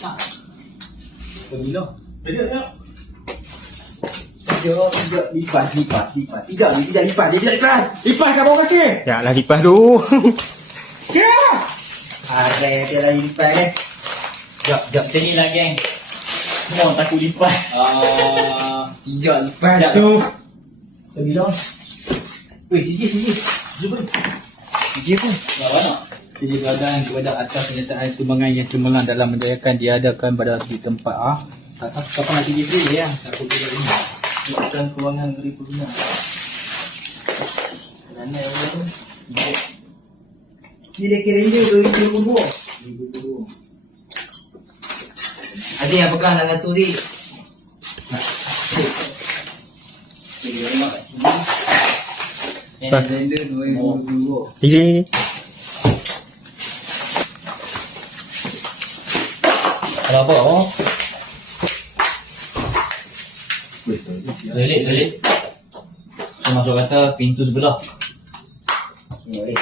Tak. Bila? Bila ya? Tidak, lipat. Tidak lipat. Lipat kat bawah kaki. Ya lah lipas tu. Ya. Ada dia lagi lipat ni. Jap, sini lah geng. Semua takut lipat. Tidak lipat Jap. tu. Bila? Weh, sijil. Cuba. Dia pun. Mana? Sijil badan kepada atas kenyataan sumbangan yang cemerlang dalam menjayakan diadakan pada di tempat atas kapan sijil tu ya. Takut dia ini. Bukan kewangan beri perguna. Kerana apa tu? Dia kira dia 2022. Ada yang pegang dah satu ni. Kalender 2022. Sini. Kalau apa? Toilet. Saya masuk kata pintu sebelah. Boleh.